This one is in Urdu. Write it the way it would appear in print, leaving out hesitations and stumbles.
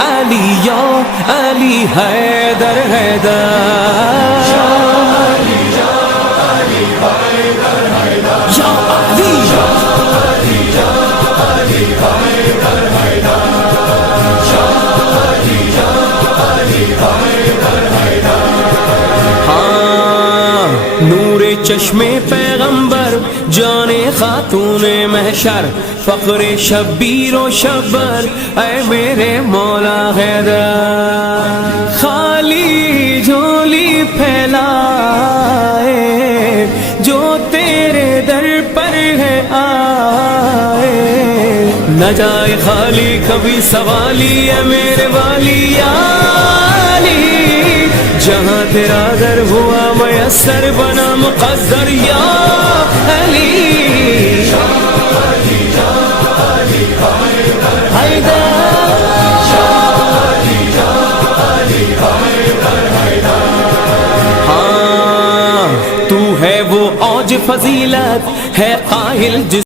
علی یا علی حیدر حیدر یا علی حیدر حیدر یا علی نور چشم پیغمبر جان خاتون محشر فخر شبیر و شبر اے میرے مولا حیدر خالی جھولی پھیلائے جو تیرے در پر ہے آئے نہ جائے خالی کبھی سوالی اے میرے والی علی جہاں تیرا در ہوا میسر بنا مقدر یا علی ہاں تو ہے وہ اوج فضیلت ہے قائل جس